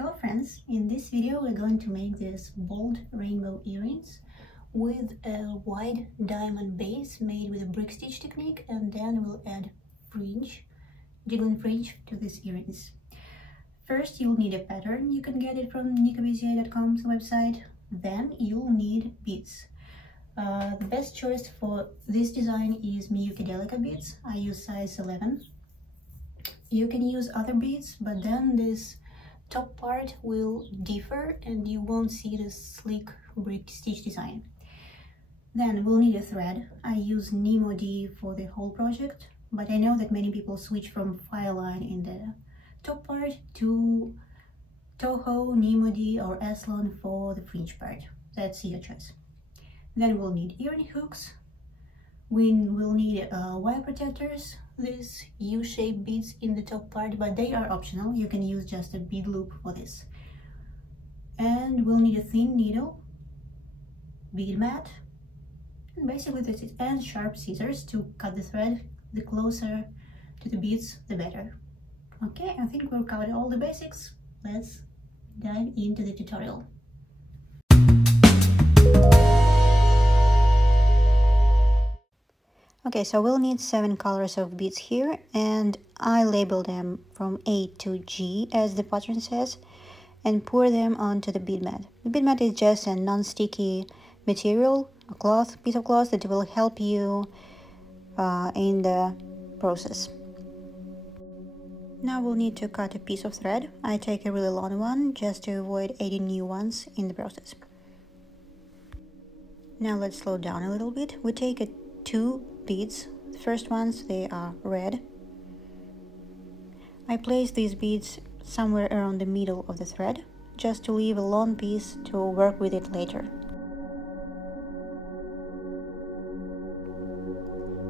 Hello friends, in this video we're going to make this bold rainbow earrings with a wide diamond base made with a brick stitch technique, and then we'll add fringe, jiggling fringe to these earrings. First you'll need a pattern. You can get it from nycobca.com's website. Then you'll need beads. The best choice for this design is Miyuki Delica beads. I use size 11. You can use other beads, but then this top part will differ and you won't see the sleek brick stitch design. Then we'll need a thread. I use Nymo D for the whole project, but I know that many people switch from file line in the top part to Toho, Nymo D or Eslon for the fringe part. That's your choice. Then we'll need earring hooks. We will need wire protectors, these U-shaped beads in the top part, but they are optional. You can use just a bead loop for this. And we'll need a thin needle, bead mat, and basically that's it, and sharp scissors to cut the thread. The closer to the beads, the better. Okay, I think we've covered all the basics. Let's dive into the tutorial. Okay, so we'll need 7 colors of beads here, and I label them from A to G as the pattern says, and pour them onto the bead mat. The bead mat is just a non-sticky material, a cloth, piece of cloth that will help you in the process. Now we'll need to cut a piece of thread. I take a really long one just to avoid adding new ones in the process. Now let's slow down a little bit. We take 2 beads. The first ones, they are red. I place these beads somewhere around the middle of the thread, just to leave a long piece to work with it later.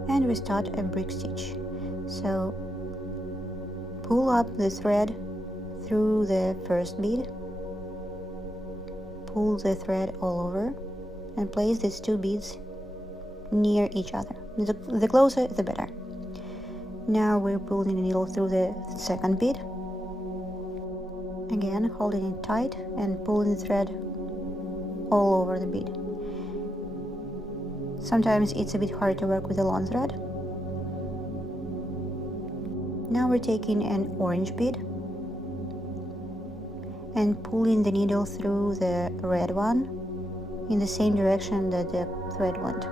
And we start a brick stitch. So pull up the thread through the first bead, pull the thread all over, and place these 2 beads near each other. The closer, the better. Now we're pulling the needle through the second bead. Again, holding it tight and pulling the thread all over the bead. Sometimes it's a bit hard to work with a long thread. Now we're taking an orange bead and pulling the needle through the red one in the same direction that the thread went.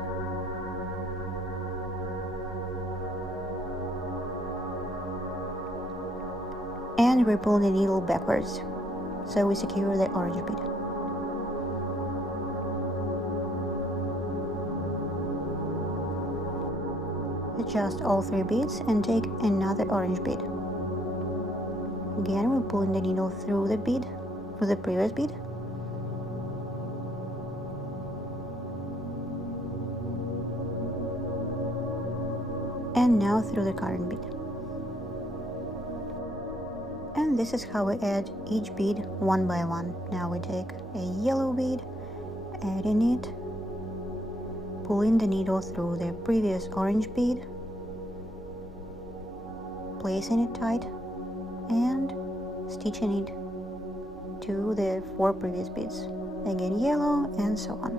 And we're pulling the needle backwards, so we secure the orange bead. Adjust all 3 beads and take another orange bead. Again, we're pulling the needle through the bead, through the previous bead. And now through the current bead. And this is how we add each bead one by one. Now we take a yellow bead, adding it, pulling the needle through the previous orange bead, placing it tight, and stitching it to the 4 previous beads. Again yellow, and so on.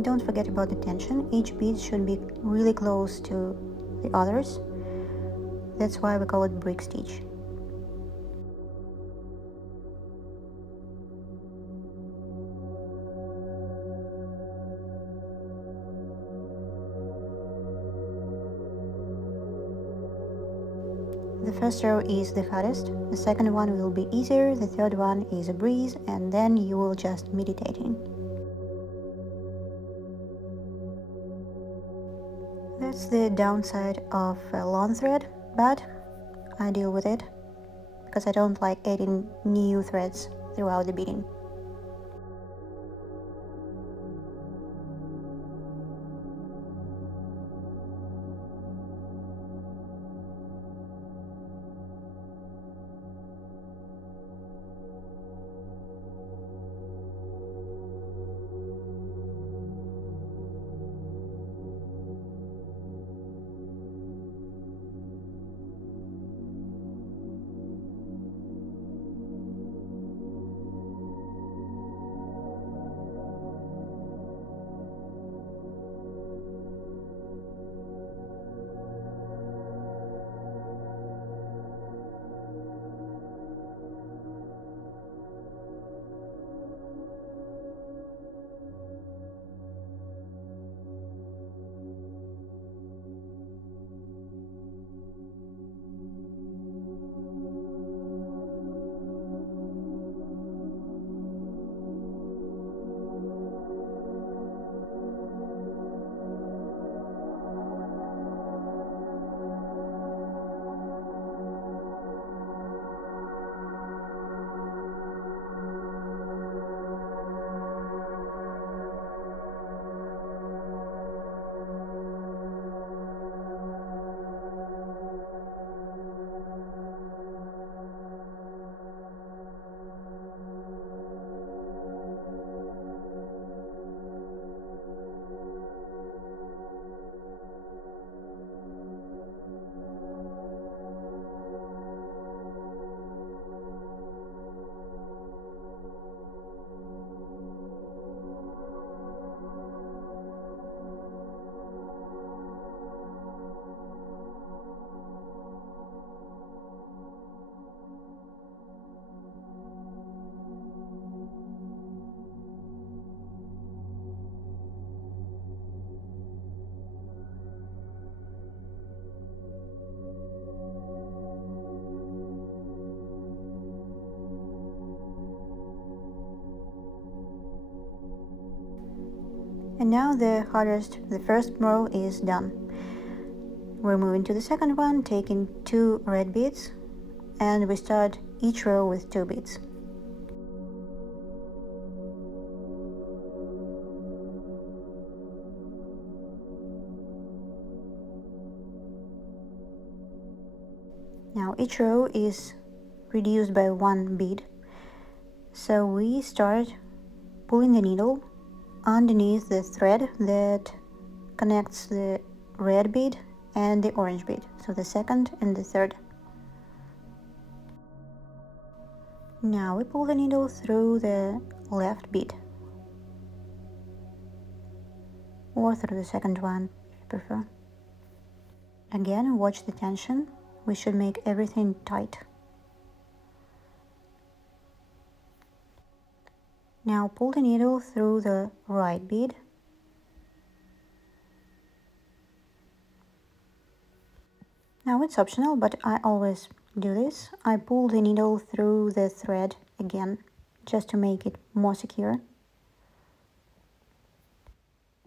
Don't forget about the tension. Each bead should be really close to the others. That's why we call it brick stitch. The first row is the hardest, the second one will be easier, the third one is a breeze, and then you will just meditating. That's the downside of a long thread, but I deal with it because I don't like adding new threads throughout the beading. And now the first row is done. We're moving to the second one, taking 2 red beads, and we start each row with 2 beads. Now each row is reduced by 1 bead, so we start pulling the needle underneath the thread that connects the red bead and the orange bead, so the second and the third. Now we pull the needle through the left bead, or through the second one if you prefer. Again, watch the tension. We should make everything tight. Now pull the needle through the right bead. Now it's optional, but I always do this. I pull the needle through the thread again, just to make it more secure.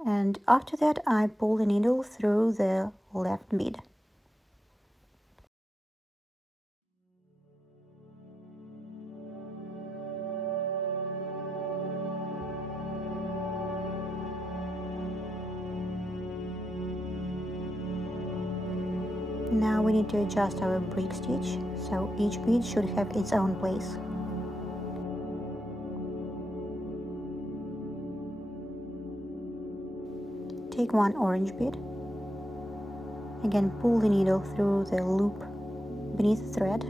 And after that, I pull the needle through the left bead. Now we need to adjust our brick stitch, so each bead should have its own place. Take 1 orange bead. Again, pull the needle through the loop beneath the thread.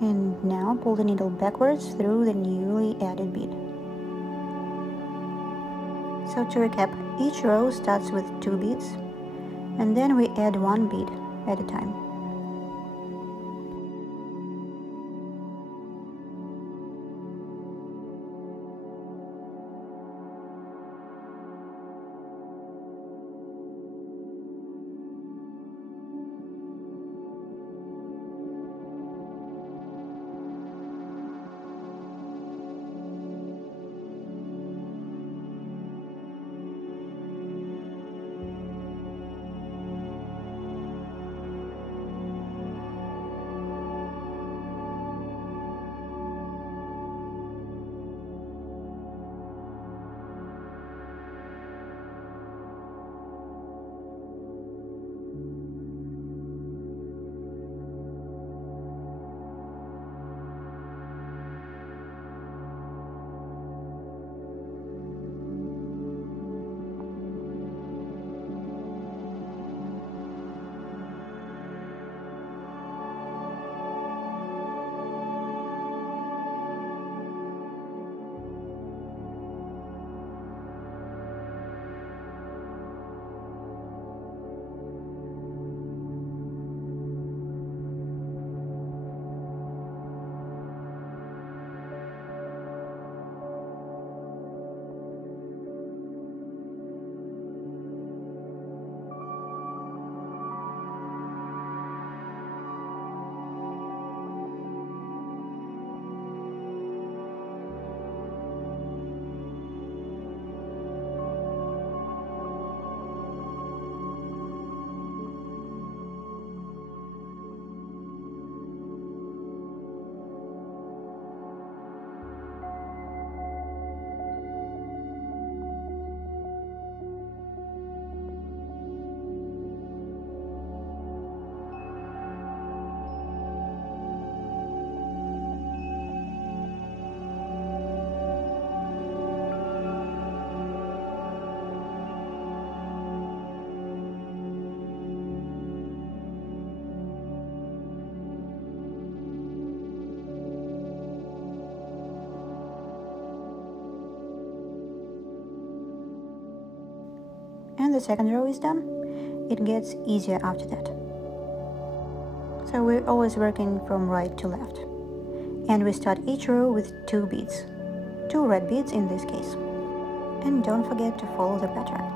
And now pull the needle backwards through the newly added bead. So to recap, each row starts with 2 beads, and then we add 1 bead at a time. And the second row is done. It gets easier after that. So we're always working from right to left. And we start each row with 2 beads. 2 red beads in this case. And don't forget to follow the pattern.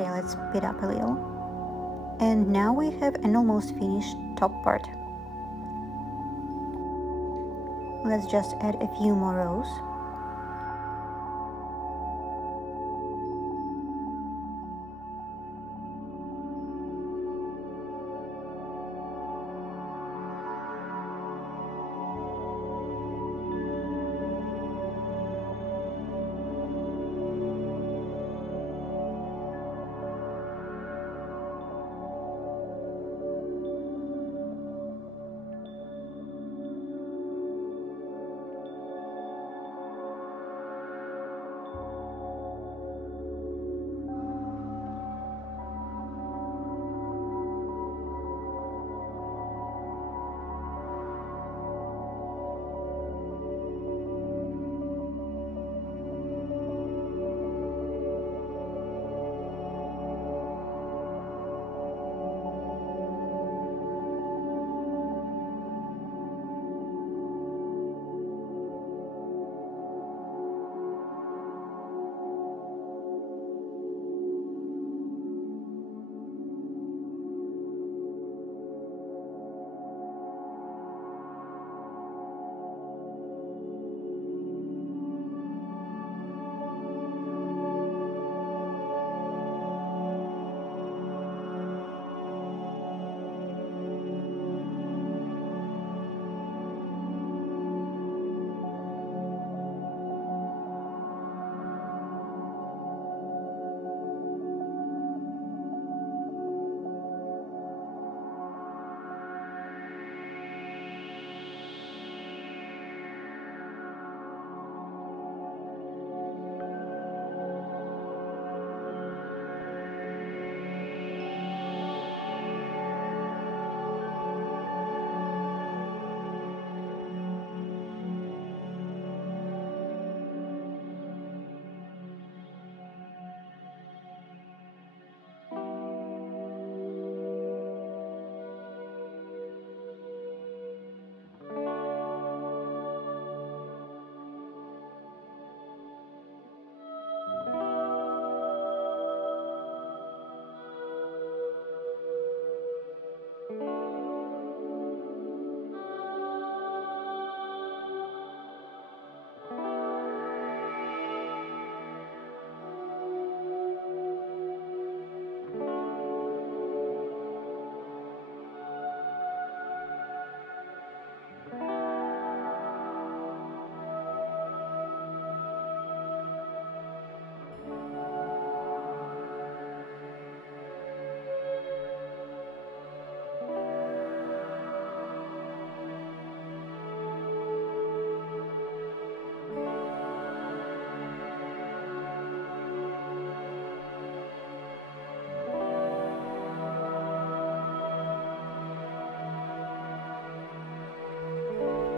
Okay, let's speed up a little. And now we have an almost finished top part. Let's just add a few more rows.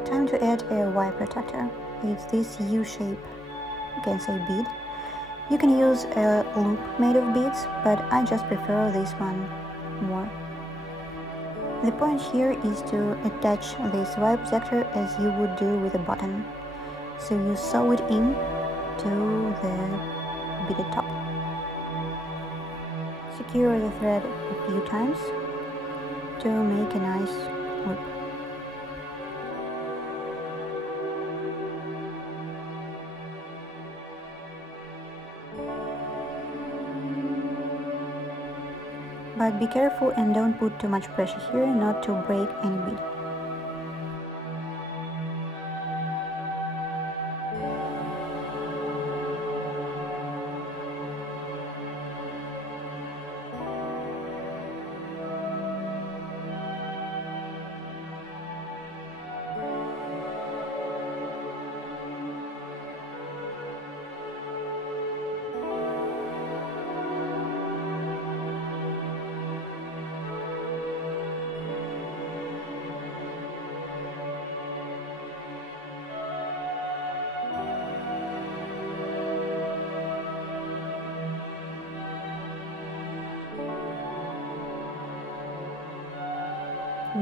Time to add a wire protector. It's this U-shape, you can say bead. You can use a loop made of beads, but I just prefer this one more. The point here is to attach this wire protector as you would do with a button. So you sew it in to the beaded top. Secure the thread a few times to make a nice loop. But be careful and don't put too much pressure here not to break any bead.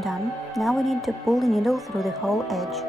Done. Now we need to pull the needle through the whole edge.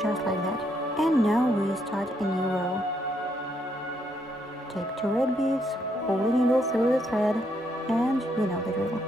just like that. And now we start a new row. Take 2 red beads, pull the needle through the thread, and you know the drill.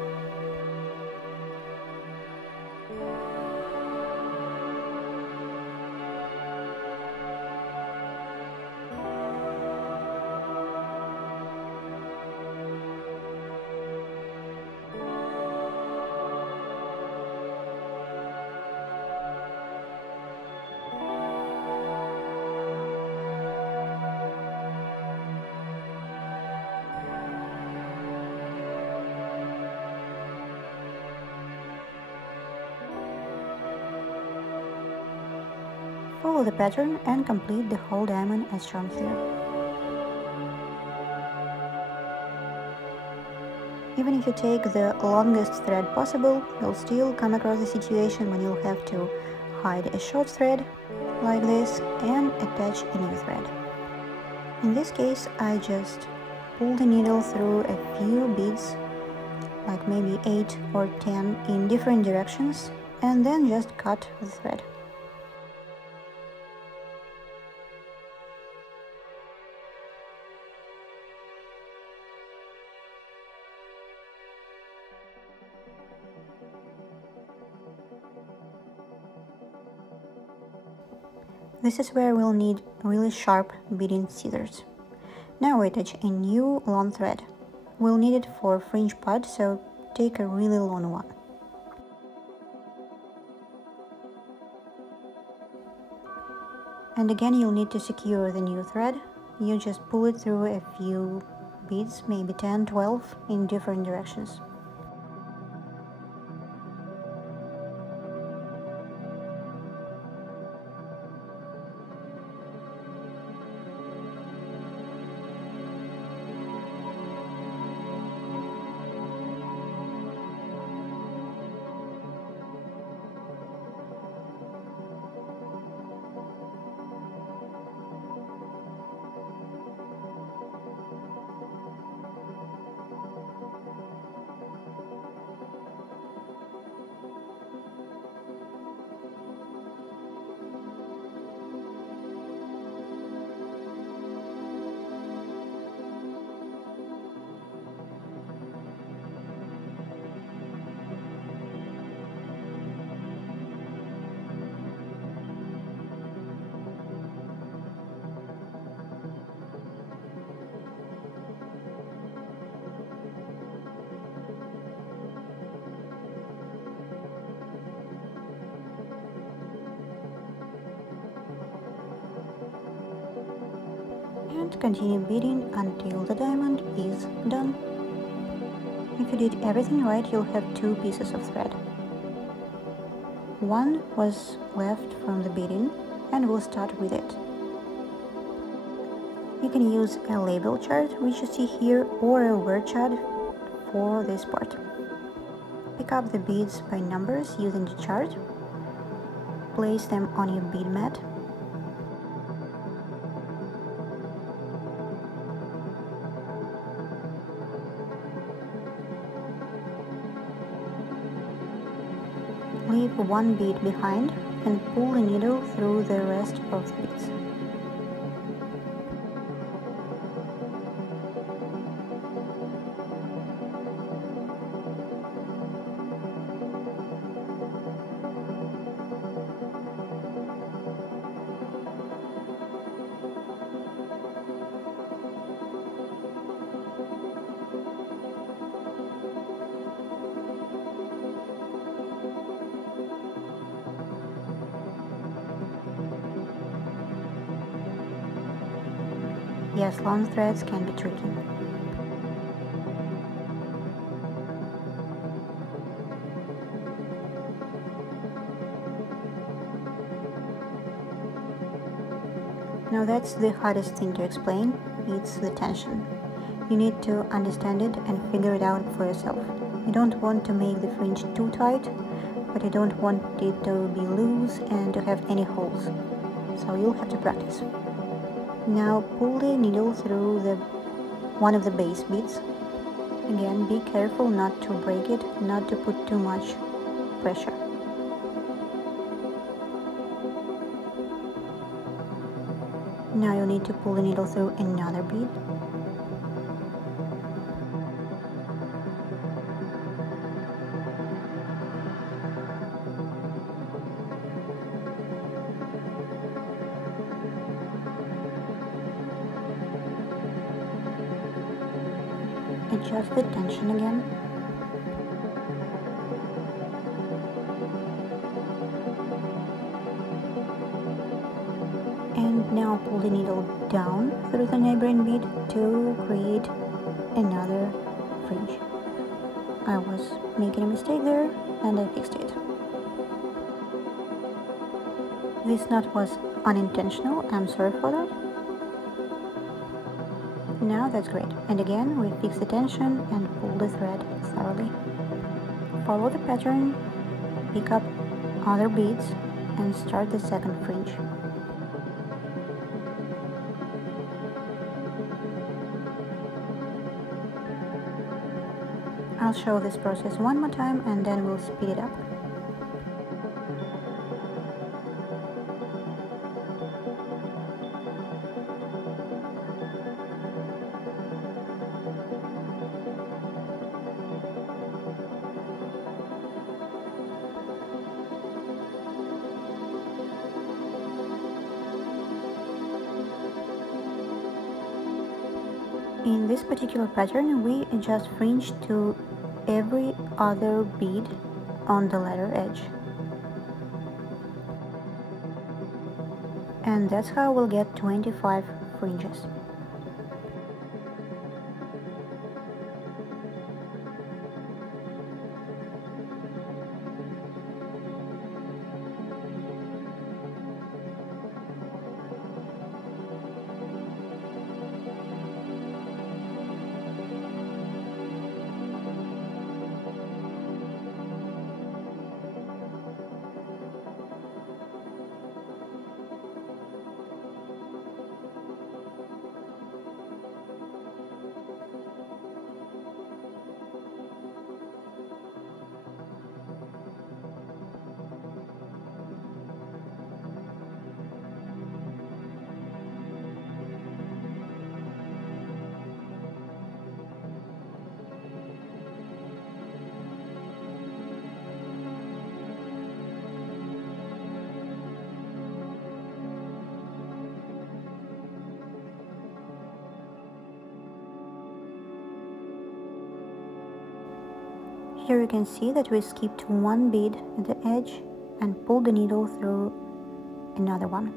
Follow the pattern and complete the whole diamond as shown here. Even if you take the longest thread possible, you'll still come across a situation when you'll have to hide a short thread like this and attach a new thread. In this case, I just pull the needle through a few beads, like maybe 8 or 10 in different directions, and then just cut the thread. This is where we'll need really sharp beading scissors. Now we attach a new long thread. We'll need it for fringe part, so take a really long one. And again, you'll need to secure the new thread. You just pull it through a few beads, maybe 10, 12, in different directions. And continue beading until the diamond is done. If you did everything right, you'll have 2 pieces of thread. One was left from the beading, and we'll start with it. You can use a label chart, which you see here, or a word chart for this part. Pick up the beads by numbers using the chart. Place them on your bead mat. Leave one bead behind and pull the needle through the rest of the beads. Yes, long threads can be tricky. Now that's the hardest thing to explain, it's the tension. You need to understand it and figure it out for yourself. You don't want to make the fringe too tight, but you don't want it to be loose and to have any holes. So you'll have to practice. Now pull the needle through one of the base beads. Again, be careful not to break it, not to put too much pressure. Now you need to pull the needle through another bead. Adjust the tension again. And now pull the needle down through the neighboring bead to create another fringe. I was making a mistake there and I fixed it. This knot was unintentional, I'm sorry for that. Now that's great. And again, we fix the tension and pull the thread thoroughly. Follow the pattern, pick up other beads and start the second fringe. I'll show this process one more time and then we'll speed it up. In this particular pattern, we adjust fringe to every other bead on the letter edge. And that's how we'll get 25 fringes. Here you can see that we skipped one bead at the edge and pulled the needle through another one.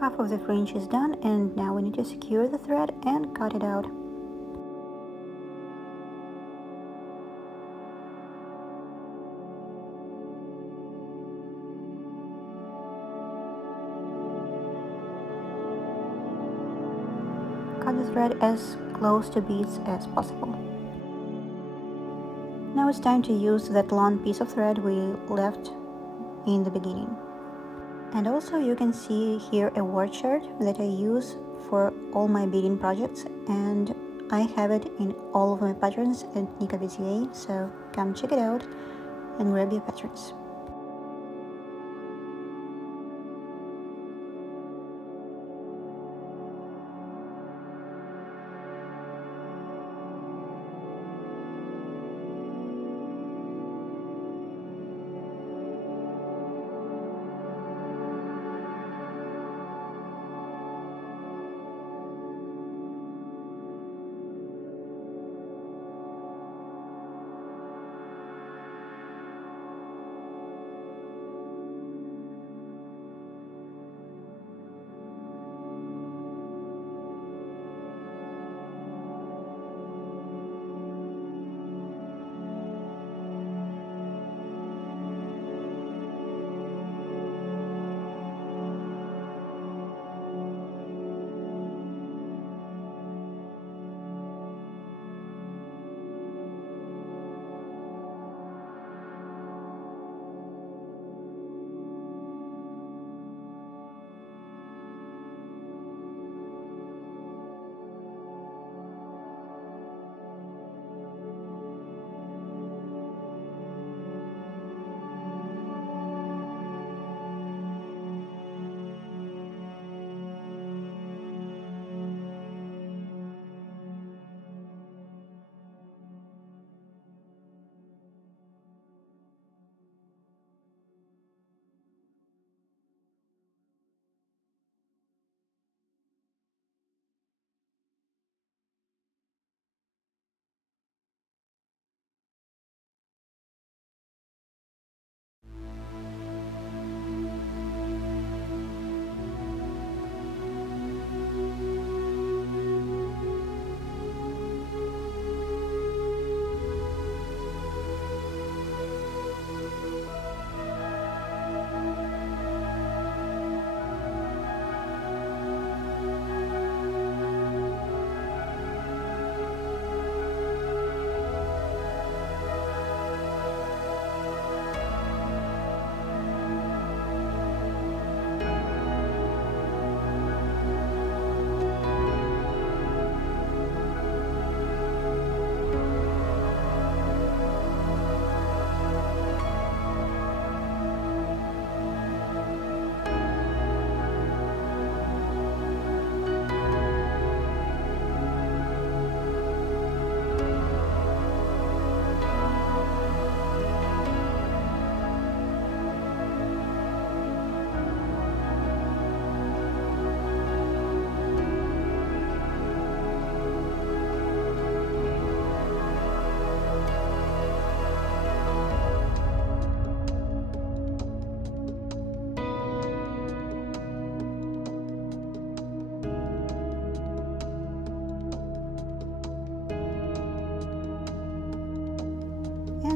Half of the fringe is done and now we need to secure the thread and cut it out. Cut the thread as close to beads as possible. Now it's time to use that long piece of thread we left in the beginning. And also you can see here a word chart that I use for all my beading projects, and I have it in all of my patterns at Nymo, so come check it out and grab your patterns.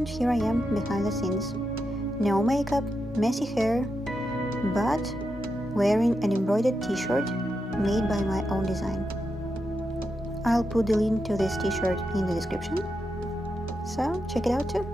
And here I am behind the scenes. No makeup, messy hair, but wearing an embroidered t-shirt made by my own design. I'll put the link to this t-shirt in the description, so check it out too.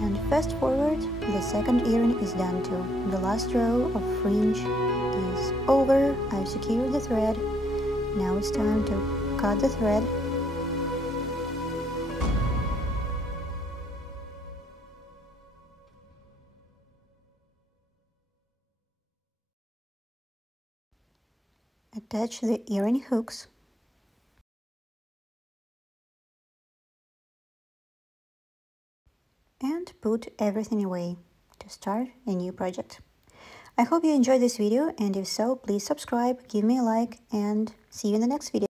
And fast forward, the second earring is done too. The last row of fringe is over. I've secured the thread. Now it's time to cut the thread. Attach the earring hooks. And put everything away to start a new project. I hope you enjoyed this video, and if so, please subscribe, give me a like, and see you in the next video.